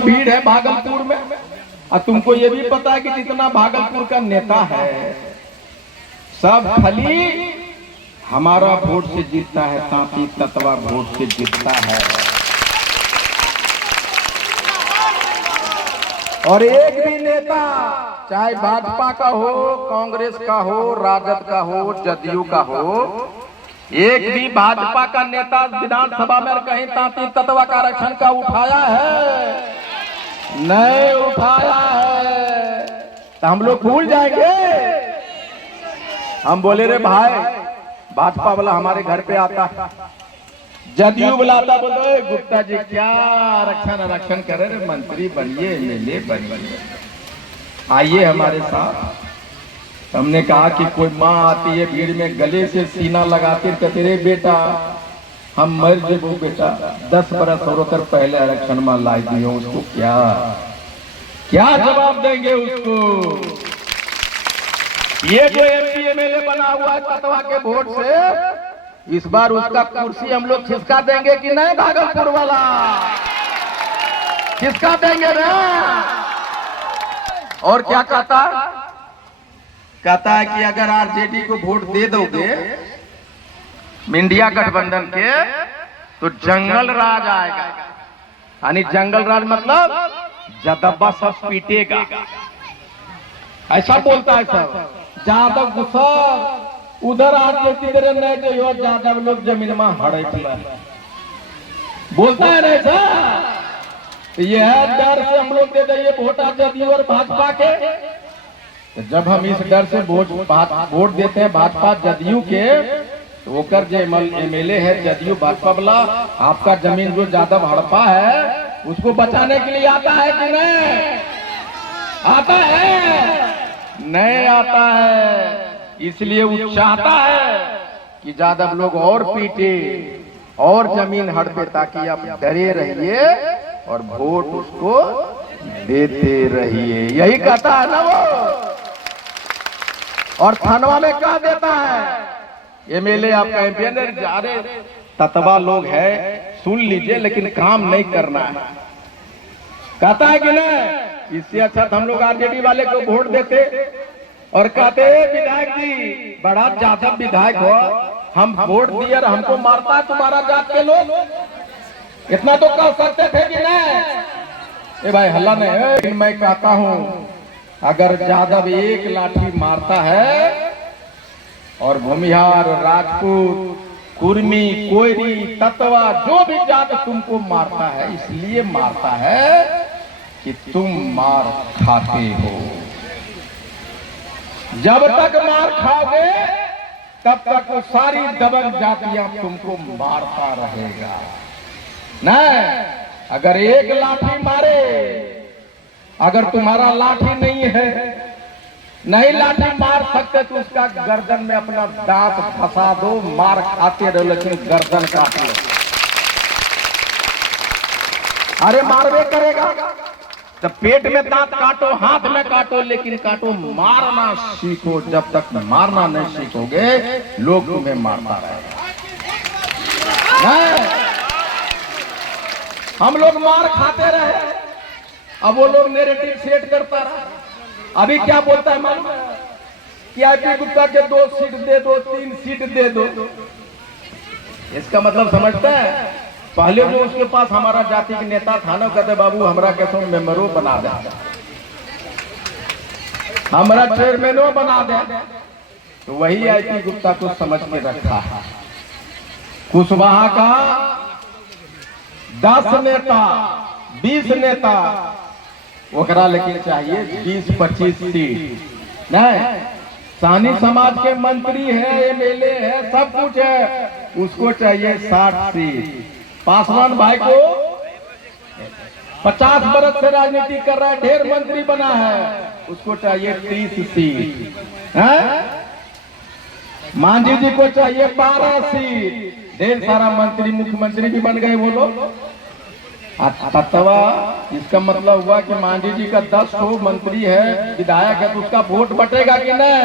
भीड़ है भागलपुर में। और तुमको ये भी पता है कि जितना भागलपुर का नेता है सब खाली हमारा वोट से जीतता है, तांती ततवा वोट से जीतता है। और एक भी नेता चाहे भाजपा का हो, कांग्रेस का हो, राजद का हो, जदयू का हो, एक भी भाजपा का नेता विधानसभा में कहीं तांती ततवा का आरक्षण का उठाया है? नहीं उठाया है। तो हम लोग भूल जाएंगे? हम बोले रे भाई भाजपा वाला हमारे घर पे आता है, जदयू बुलाता, बोलते गुप्ता जी क्या आरक्षण करे रे, मंत्री बनिए, एमएलए बनिए, आइए हमारे साथ। हमने कहा कि कोई माँ आती है भीड़ में, गले से सीना लगाती, कहते रे बेटा हम मर जेबो बेटा, 10 बरस होकर पहले आरक्षण में ला दियो, उसको क्या जवाब देंगे उसको? ये जो एमपी एमएलए बना हुआ है ततवा के वोट से, इस बार उसका कुर्सी हम लोग खिसका देंगे कि नहीं? भागलपुर वाला खिसका देंगे ना। और क्या कहता है कि अगर आरजेडी को वोट दे दोगे इंडिया गठबंधन के, तो जंगल राज आएगा। यानी जंगल राज मतलब जदब्बा सब पीटेगा, ऐसा बोलता है सब। जादव गुस्सा उधर आके किधर नहीं जो जादव लोग जमीन में हड़े बोलता है नहीं सर। यह डर से हम लोग दे देंगे वोट जदयू और भाजपा के। तो जब हम इस डर से वोट देते हैं भाजपा जदयू के, तो वो जो एमएलए है जदयू भाजपा वाला, आपका जमीन जो जादव हड़पा है उसको बचाने के लिए आता है कि नहीं? आता है? नहीं आता है। इसलिए वो चाहता है कि जादव लोग और पीटे और जमीन हड़पे, ताकि आप डरे रहिए और वोट उसको देते रहिए। यही कहता है ना वो। और थानवा में क्या देता है एमएलए आपका, एमपी जा रहे ततवा लोग है, सुन लीजिए लेकिन काम नहीं करना है, कहता है कि नहीं? इससे अच्छा हम लोग आरजेडी वाले को वोट देते और कहते विधायक जी बड़ा जादव विधायक हो, हम वोट दिए और हमको मारता है तुम्हारा जात के लोग, इतना तो कह सकते थे कि नहीं? भाई हल्ला नहीं। मैं कहता हूँ अगर जादव एक लाठी मारता है और भूमिहार, राजपूत, कुर्मी, कोयरी, ततवा जो भी जात तुमको मारता है, इसलिए मारता है कि तुम मार खाते हो। जब तक मार खाओगे तब तक वो सारी दबंग जातियां तुमको मारता रहेगा। नहीं, अगर एक लाठी मारे, अगर तुम्हारा लाठी नहीं है, नहीं लाठी मार सकते, तो उसका गर्दन में अपना दांत फंसा दो, मार खाते रहो लेकिन गर्दन काट लो। अरे मारवे करेगा तो पेट में दांत काटो, हाथ में काटो, लेकिन काटो, मारना सीखो। जब तक मारना नहीं सीखोगे लोग तुम्हें मारता रहेगा। हम लोग मार खाते रहे, अब वो लोग नैरेटिव सेट करता रहा। अभी क्या बोलता है मालूम है? कि आईपी गुप्ता के 2 सीट दे दो, 3 सीट दे दो। इसका मतलब समझता है? पहले जो उसके पास हमारा जाति के नेता था ना, कहते बाबू हमरा कैसे मेंबरों बना दे, हमारा चेयरमैनों बना दे। तो वही आईपी गुप्ता को समझ के रखा है। कुशवाहा का 10 नेता, 20 नेता, ओकरा लेकिन चाहिए 20-25 सीट। नहीं, सानी समाज के मंत्री है, एमएलए है, सब कुछ है, उसको चाहिए 60 सीट। पासवान भाई को 50 बरस से राजनीति कर रहा है, ढेर मंत्री बना है, उसको चाहिए 30 सीट। मांझी जी को चाहिए 12 सीट, ढेर सारा मंत्री, मुख्यमंत्री भी बन गए वो लोग। ततवा इसका मतलब हुआ कि मांझी जी का 10 मंत्री है, विधायक है, तो उसका वोट बटेगा कि नहीं?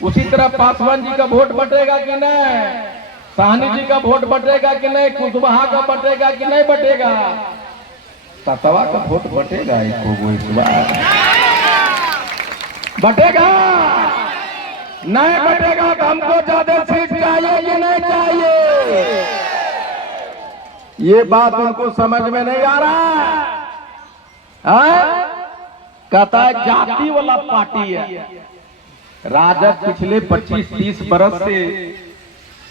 उसी तरह पासवान जी का वोट बटेगा कि नहीं? साहनी जी का वोट बटेगा कि नहीं? कुशवाहा का बटेगा कि नहीं बटेगा? ततवा का वोट बटेगा इस बार, बटेगा नहीं बटेगा तो हमको ज्यादा सीट चाहिए कि नहीं चाहिए, ये बात उनको समझ में नहीं आ रहा है। कहता है जाति वाला पार्टी है। राजद पिछले 25-30 बरस से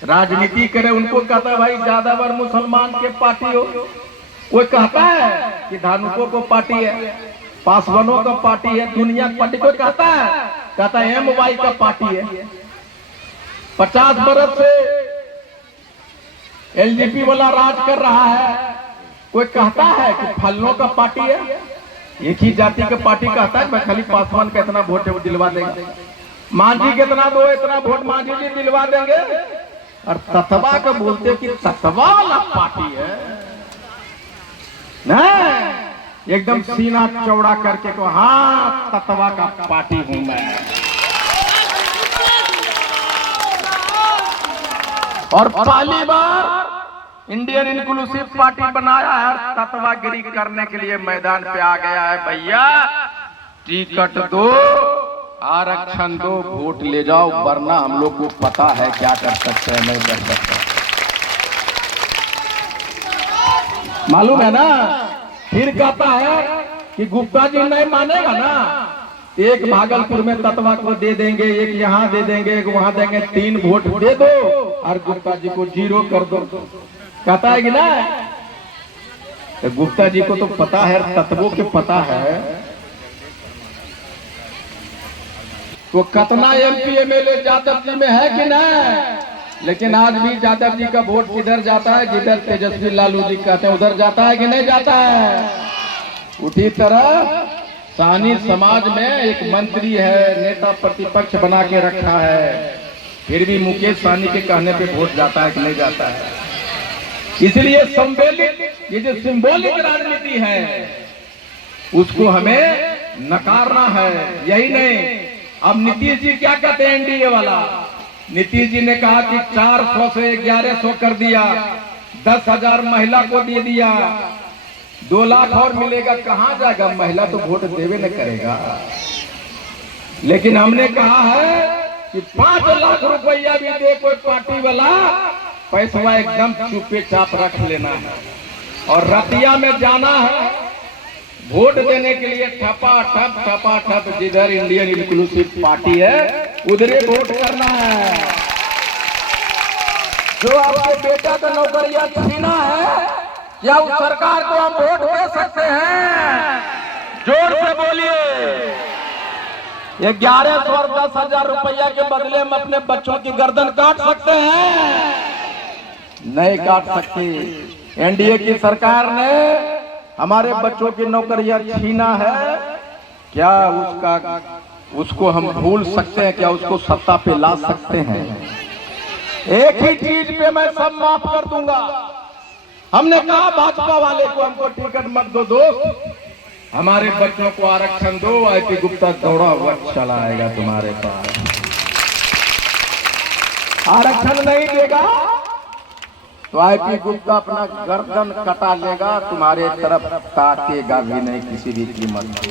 राजनीति करे, उनको कहता है भाई ज्यादा बार मुसलमान के पार्टी हो। कोई कहता है कि धानुकों को पार्टी है, पासवानों का पार्टी है, दुनिया की पार्टी। कोई कहता है MY का पार्टी है। 50 बरस से LJP वाला राज कर रहा है। कोई कहता है कि फलों का पार्टी है, एक ही जाति का पार्टी कहता है मैं खाली पासवान का इतना वोट है वो दिलवा देगा, मांझी कितना दो इतना वोट मांझी जी दिलवा देंगे। और ततवा का बोलते कि ततवा वाला पार्टी है ना, एकदम सीना चौड़ा करके को हाँ ततवा का पार्टी हूं मैं। और पहली बार इंडियन इंक्लूसिव पार्टी बनाया है, ततवागिरी करने के लिए मैदान पे आ गया है। भैया टिकट दो, आरक्षण दो, वोट ले जाओ, वरना हम लोग को पता है क्या कर सकते हैं नहीं कर सकते, मालूम है ना। फिर कहता है कि गुप्ता जी नहीं मानेगा ना, एक भागलपुर में ततवा को दे देंगे, एक यहाँ दे देंगे, एक वहां देंगे, 3 वोट दे दो और गुप्ता जी को 0 कर दो। कहता है कि ना, तो गुप्ता जी को तो पता है, तत्वों के पता है तो कितना MP MLA यादव जी में है कि नहीं। लेकिन आज भी यादव जी का वोट किधर जाता है, जिधर तेजस्वी लालू जी कहते हैं उधर जाता है कि नहीं जाता है। उसी तरह सानी समाज में एक मंत्री है, नेता प्रतिपक्ष बना के रखा है, फिर भी मुकेश सानी के कहने पे वोट जाता है कि नहीं जाता है। इसलिए ये जो सिंबॉलिक राजनीति है उसको हमें नकारना है। यही नहीं, अब नीतीश जी क्या कहते हैं NDA वाला, नीतीश जी ने कहा कि 400 से 1100 कर दिया, 10,000 महिला को दे दिया, 2 लाख और मिलेगा। कहां जाएगा, महिला तो वोट देवे न करेगा। लेकिन हमने कहा है कि 5 लाख रुपया भी दे कोई पार्टी वाला, पैसा एकदम चुपे चाप रख लेना है और रतिया में जाना है वोट देने के लिए। ठपा ठप जिधर इंडियन इंक्लूसिव पार्टी है उधर वोट करना है। जो आपके बेटा का नौकरियां छीना है, क्या उस सरकार को हम वोट दे सकते हैं? जोर से बोलिए। 1100 और 10,000 रुपया के बदले हम अपने बच्चों की गर्दन काट सकते हैं? नहीं काट सकती। NDA की सरकार ने हमारे बच्चों की नौकरियां छीना है, क्या उसको हम भूल सकते हैं? क्या उसको सत्ता पे ला सकते हैं? एक ही चीज पे मैं सब माफ कर दूंगा। हमने कहा भाजपा वाले को हमको टिकट मत दो दोस्त, हमारे बच्चों को आरक्षण दो। IP गुप्ता दौड़ा हुआ चला आएगा तुम्हारे पास, आरक्षण नहीं देगा तो IP गुप्ता अपना गर्दन कटा लेगा, तुम्हारे तरफ ताकेगा भी नहीं किसी भी कीमत पे।